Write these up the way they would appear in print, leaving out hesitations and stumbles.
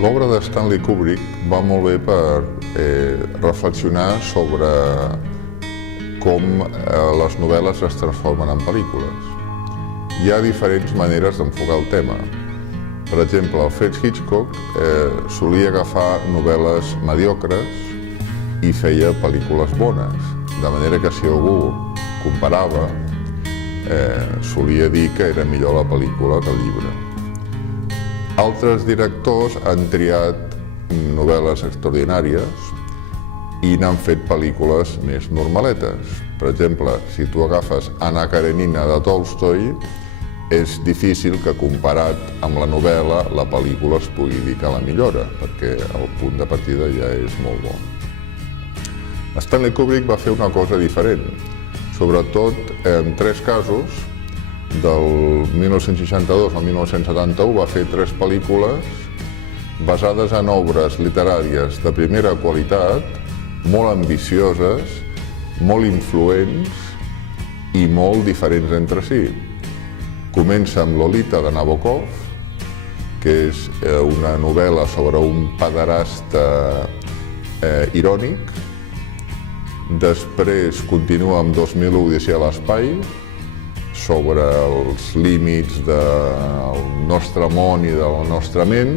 L'obra de Stanley Kubrick va molt bé per reflexionar sobre com les novel·les es transformen en pel·lícules. Hi ha diferents maneres d'enfocar el tema. Per exemple, Alfred Hitchcock solia agafar novel·les mediocres i feia pel·lícules bones, de manera que si algú comparava, solia dir que era millor la pel·lícula que el llibre. Altres directors han triat novel·les extraordinàries i n'han fet pel·lícules més normaletes. Per exemple, si tu agafes Anna Karenina de Tolstoi, és difícil que comparat amb la novel·la la pel·lícula es pugui dir que la millora, perquè el punt de partida ja és molt bo. Stanley Kubrick va fer una cosa diferent, sobretot en 3 casos. Del 1962 al 1971 va fer 3 pel·lícules basades en obres literàries de primera qualitat, molt ambicioses, molt influents i molt diferents entre si. Comença amb Lolita de Nabokov, que és una novel·la sobre un pederasta irònic. Després continua amb 2001 Odissea a l'espai, sobre els límits del nostre món i de la nostra ment,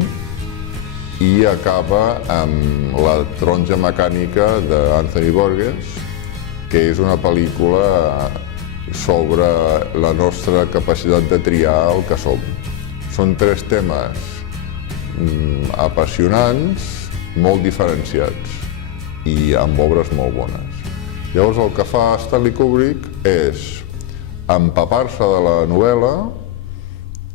i acaba amb La taronja mecànica d'Anthony Burgess, que és una pel·lícula sobre la nostra capacitat de triar el que som. Són 3 temes apassionants, molt diferenciats i amb obres molt bones. Llavors el que fa Stanley Kubrick és empapar-se de la novel·la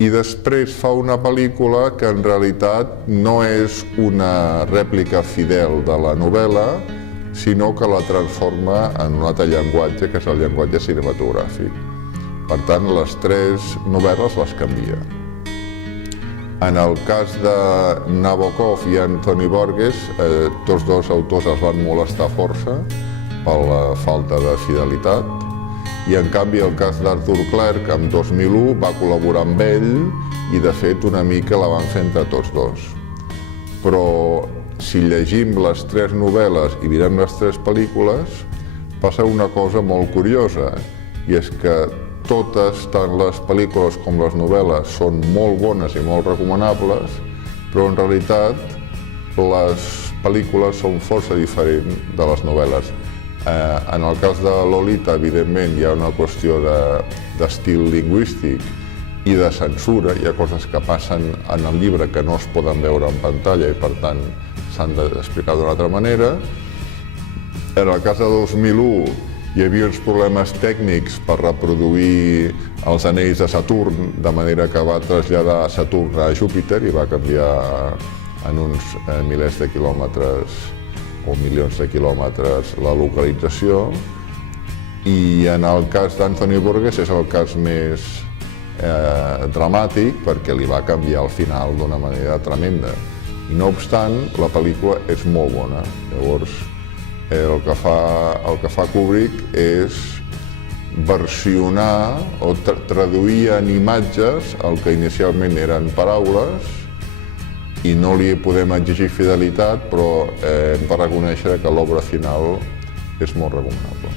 i després fa una pel·lícula que en realitat no és una rèplica fidel de la novel·la, sinó que la transforma en un altre llenguatge, que és el llenguatge cinematogràfic. Per tant, les 3 novel·les les canvia. En el cas de Nabokov i Anthony Burgess, tots 2 autors es van molestar força per la falta de fidelitat, i en canvi el cas d'Arthur Clarke amb 2001 va col·laborar amb ell i de fet una mica la van fer entre tots 2. Però si llegim les 3 novel·les i mirem les 3 pel·lícules, passa una cosa molt curiosa, i és que totes, tant les pel·lícules com les novel·les, són molt bones i molt recomanables, però en realitat les pel·lícules són força diferents de les novel·les. En el cas de Lolita, evidentment, hi ha una qüestió d'estil lingüístic i de censura. Hi ha coses que passen en el llibre que no es poden veure en pantalla i, per tant, s'han d'explicar d'una altra manera. En el cas de 2001, hi havia uns problemes tècnics per reproduir els anells de Saturn, de manera que va traslladar Saturn a Júpiter i va canviar en uns milers de quilòmetres o milions de quilòmetres la localització, i en el cas d'Anthony Burgess és el cas més dramàtic perquè li va canviar el final d'una manera tremenda. I no obstant, la pel·lícula és molt bona. Llavors, el que fa Kubrick és versionar o traduir en imatges el que inicialment eren paraules, i no li podem exigir fidelitat, però hem de reconèixer que l'obra final és molt recomanable.